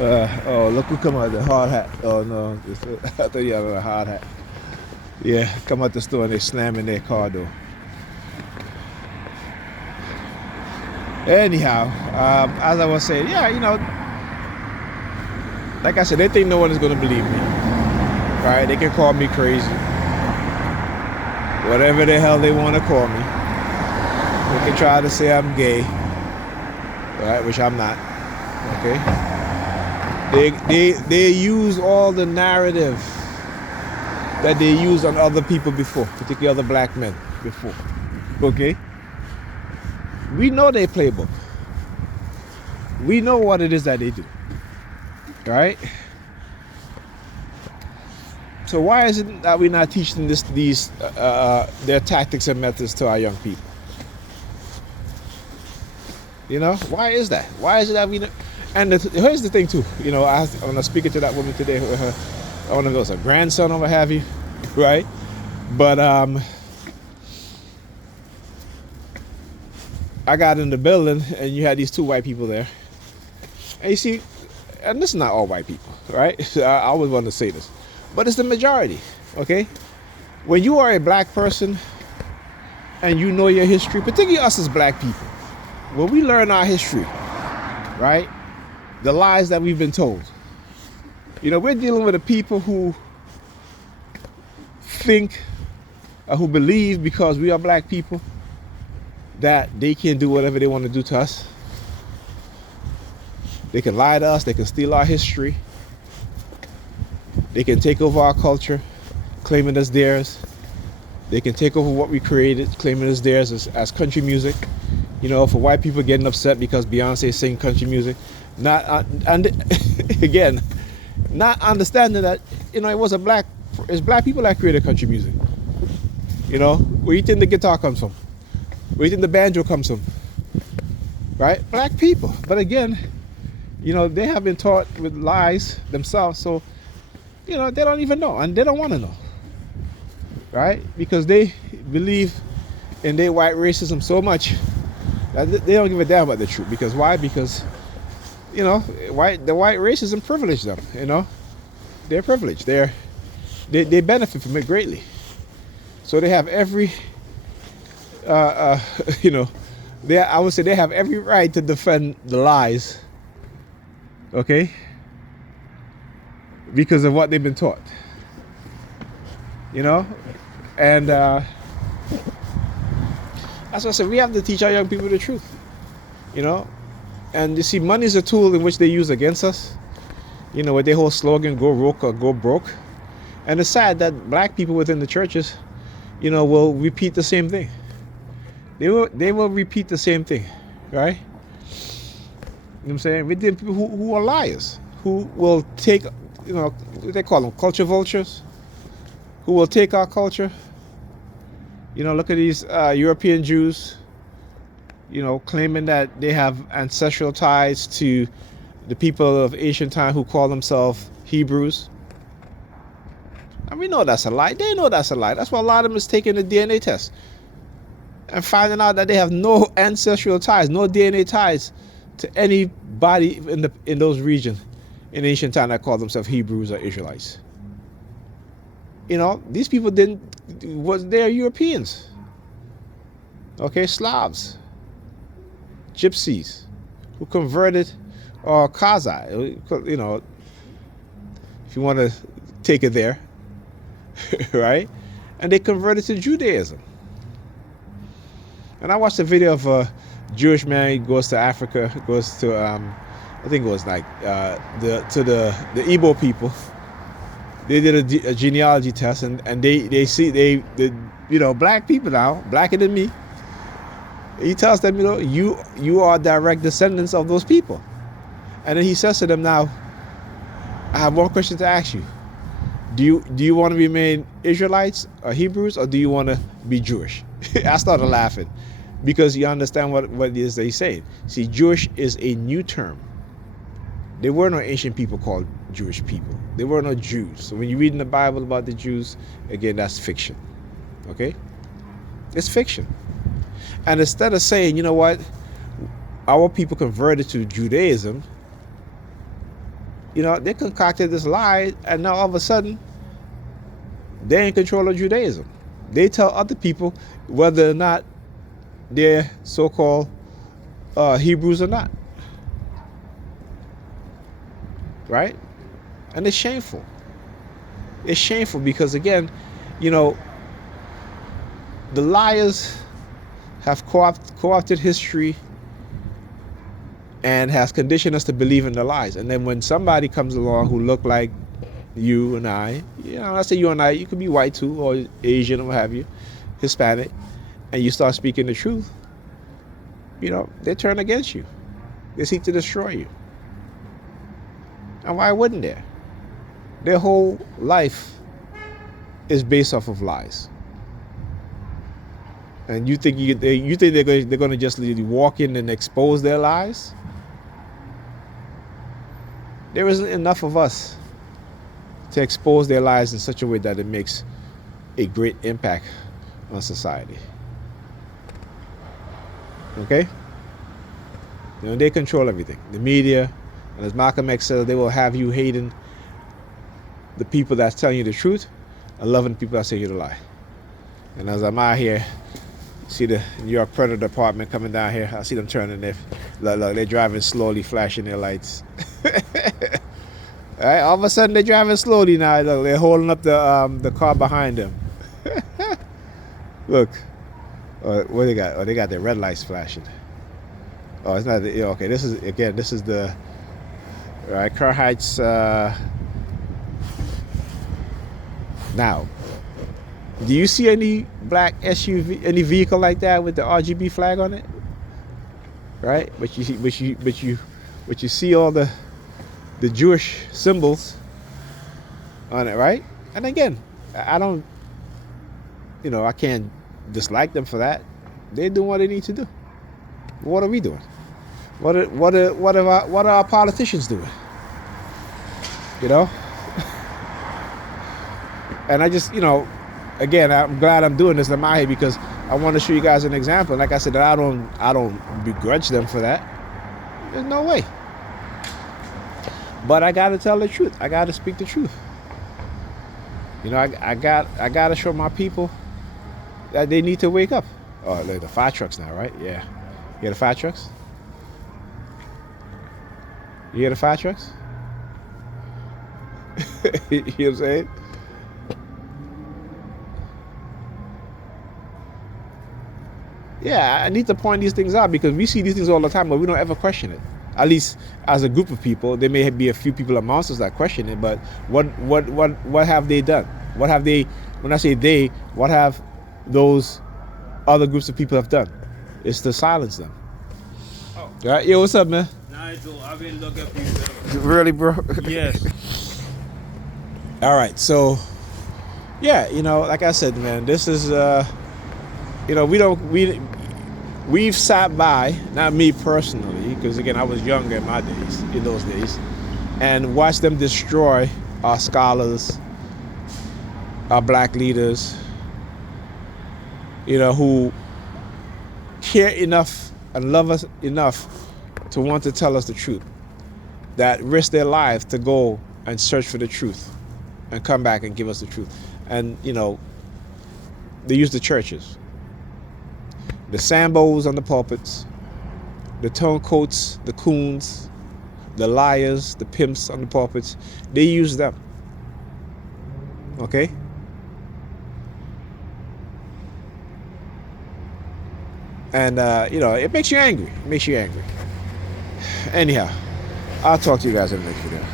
Oh, look who come out the hard hat. Oh no, I thought you had a hard hat. Yeah, come out the store and they slamming their car door. Anyhow, as I was saying, yeah, like I said, they think no one is going to believe me. Right? They can call me crazy, whatever the hell they want to call me. They can try to say I'm gay, right? Which I'm not. Okay. They use all the narrative that they used on other people before, particularly other black men before. Okay. We know they playbook. We know what it is that they do. Right? So why is it that we're not teaching their tactics and methods to our young people? Why is that? Why is it that we? And here's the thing too. When I was speaking to that woman today, I don't know if it was a grandson or what have you, right? But I got in the building and you had these two white people there, and you see, and this is not all white people, right? I always want to say this, but it's the majority. Okay, when you are a black person and you know your history, particularly us as black people, when we learn our history, right, the lies that we've been told, we're dealing with a people who think or who believe because we are black people that they can do whatever they want to do to us. They can lie to us, they can steal our history, they can take over our culture, claiming it's theirs. They can take over what we created, claiming it's theirs as country music. For white people getting upset because Beyonce sing country music, and again, not understanding that it's black people that created country music. Where you think the guitar comes from? Where you think the banjo comes from? Right, black people. But again, they have been taught with lies themselves, so they don't even know, and they don't want to know, right? Because they believe in their white racism so much that they don't give a damn about the truth. Because why? Because the white racism privileged them. They're privileged. They benefit from it greatly. So they have every I would say they have every right to defend the lies. Okay, because of what they've been taught. And that's what I said. We have to teach our young people the truth. And you see, money is a tool in which they use against us. With their whole slogan, "Go broke or go broke." And it's sad that black people within the churches, will repeat the same thing. They will repeat the same thing, right? You know what I'm saying? With the people who are liars, who will take, they call them culture vultures, who will take our culture. Look at these European Jews, claiming that they have ancestral ties to the people of ancient time who call themselves Hebrews. And we know that's a lie. They know that's a lie. That's why a lot of them is taking the DNA test and finding out that they have no ancestral ties, no DNA ties to anybody in those regions in ancient time that called themselves Hebrews or Israelites. These people they're Europeans. Okay, Slavs, Gypsies, who converted, or Khazai, if you want to take it there, right? And they converted to Judaism. And I watched a video of a Jewish man. He goes to Africa, goes to I think it was like the Igbo people. They did a genealogy test, and they black people now, blacker than me. He tells them, you are direct descendants of those people. And then he says to them, now, I have one question to ask you. Do you want to be made Israelites or Hebrews, or do you want to be Jewish? I started laughing because you understand what it is they say. See, Jewish is a new term. There were no ancient people called Jewish people. There were no Jews. So when you read in the Bible about the Jews, again, that's fiction. Okay? It's fiction. And instead of saying, you know what, our people converted to Judaism, they concocted this lie, and now all of a sudden they're in control of Judaism. They tell other people whether or not they're so-called Hebrews or not, right? And it's shameful. It's shameful because, again, the liars have co-opted history and has conditioned us to believe in the lies. And then when somebody comes along who look like you and I say you and I, you could be white too, or Asian, or what have you, Hispanic, and you start speaking the truth, they turn against you. They seek to destroy you. And why wouldn't they? Their whole life is based off of lies. And you think they're going to just walk in and expose their lies? There isn't enough of us to expose their lies in such a way that it makes a great impact on society. Okay? They control everything. The media, and as Malcolm X says, they will have you hating the people that's telling you the truth and loving the people that's telling you the lie. And as I'm out here, see the New York Predator Department coming down here. I see them turning their, look, they're driving slowly, flashing their lights. All right, all of a sudden they're driving slowly now. Look, they're holding up the car behind them. Look, what they got? Oh, they got their red lights flashing. Oh, it's not. Okay, this is the. All right, Car Heights. Now, do you see any black SUV, any vehicle like that with the RGB flag on it? Right, but you see all the Jewish symbols on it, right? And again, I don't, I can't dislike them for that. They're doing what they need to do. What are we doing? What are our politicians doing? And I just, again, I'm glad I'm doing this in my head because I want to show you guys an example. Like I said, I don't begrudge them for that. There's no way. But I got to tell the truth. I got to speak the truth. I got to show my people that they need to wake up. Oh, look, the fire trucks now, right? Yeah. You hear the fire trucks? You hear the fire trucks? You know what I'm saying? Yeah, I need to point these things out because we see these things all the time, but we don't ever question it. At least as a group of people, there may be a few people amongst us that question it, but what have they done? What have they, when I say they, what have those other groups of people have done? It's to silence them. Oh. All right, yo, what's up, man? Nigel, I've been looking for you. Really, bro? Yes. All right, so, yeah, like I said, man, this is, we've sat by, not me personally, because again, I was younger in those days, and watched them destroy our scholars, our black leaders, who care enough and love us enough to want to tell us the truth, that risk their lives to go and search for the truth and come back and give us the truth. And, they use the churches. The Sambos on the pulpits, the turncoats, the coons, the liars, the pimps on the pulpits, they use them. Okay? And, it makes you angry. Anyhow, I'll talk to you guys in the next video.